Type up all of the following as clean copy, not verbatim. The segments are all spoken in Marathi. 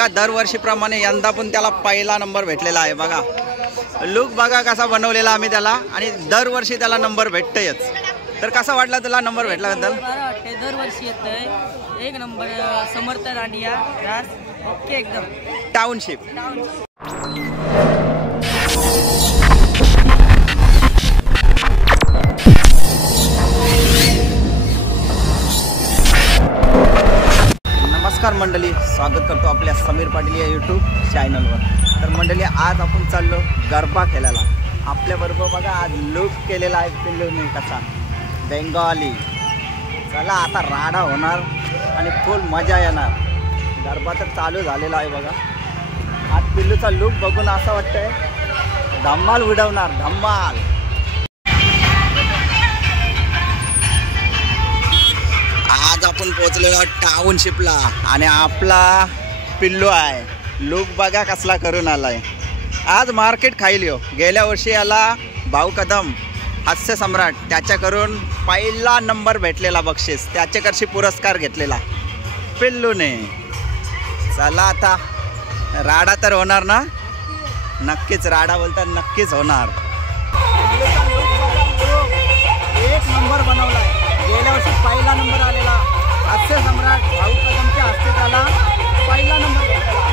बघा दरवर्षीप्रमाणे यंदा पण त्याला पहिला नंबर भेटलेला आहे। बघा लुक बघा कसा बनवलेला आम्ही त्याला, आणि दरवर्षी त्याला नंबर भेटतोयच। तर कसा वाटला तुला नंबर भेटल्याबद्दल? दरवर्षी येतोय एक नंबर समर्थ दांडिया रास ओके एकदम टाउनशिप। नमस्कार मंडळी, स्वागत करतो आपल्या समीर पाटील या यूट्यूब चॅनलवर। तर मंडळी आज आपण चाललो गरबा खेळायला। आपल्याबरोबर बघा आज लुक केलेला आहे पिल्लूने कसा बेंगाली। चला आता राडा होणार आणि फुल मजा येणार। गरबा तर चालू झालेला आहे बघा। आज पिल्लूचा लुक बघून असं वाटतंय धम्माल उडवणार, धम्माल। आज आपण पोहोचलेलो टाउनशिपला आणि आपला पिल्लू आहे। लुक बघा कसला करून आलाय। आज मार्केट खाईल यो। गेल्या वर्षी याला भाऊ कदम हास्य सम्राट त्याच्याकडून पहिला नंबर भेटलेला बक्षीस, त्याच्याकडशी पुरस्कार घेतलेला पिल्लूने। चला आता राडा तर होणार ना? नक्कीच राडा बोलतात नक्कीच होणार। एक नंबर बनवलाय। गेल्या वर्षी पहिला नंबर आलेला हास्य सम्राट भाऊ कदमच्या हस्ते त्याला पहिला नंबर भेटला।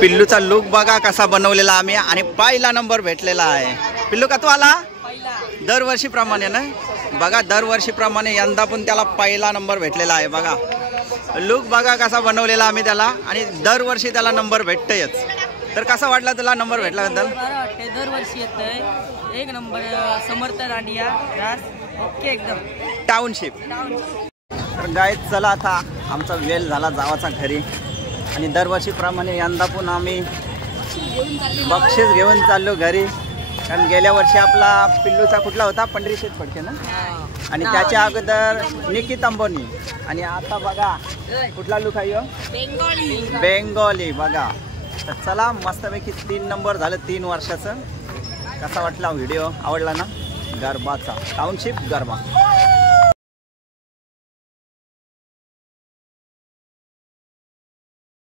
पिल्लूचा लुक बघा कसा बनवलेला आम्ही आणि पहिला नंबर भेटलेला आहे. पिल्लू का तू आला पहिला दरवर्षीप्रमाणे ना बघा, दरवर्षीप्रमाणे यंदा पण त्याला पहिला नंबर भेटलेला आहे. बघा लुक बघा कसा बनवलेला आम्ही त्याला आणि दरवर्षी त्याला नंबर भेटतयच. तर कसा वाटला तुला नंबर भेटल्याबद्दल? बरं वाटते, दरवर्षी येतंय. एक नंबर समर्थ दांडिया रास. ओके एकदम टाउनशिप. तर गाईज चला आता आमचा वेळ झाला जावाचा घरी आणि दरवर्षीप्रमाणे यंदा पण आम्ही बक्षीस घेऊन चाललो घरी. कारण गेल्या वर्षी आपला पिल्लूचा कुठला होता, पंढरीशेठ फडके ना, आणि त्याच्या अगोदर निकी अंबोनी. आणि आता बघा कुठला लुक आहे बेंगॉली बघा. तर चला मस्तपैकी 3 नंबर झालं 3 वर्षाचं. कसा वाटला व्हिडिओ? आवडला ना? गरबाचा टाउनशिप गरबा.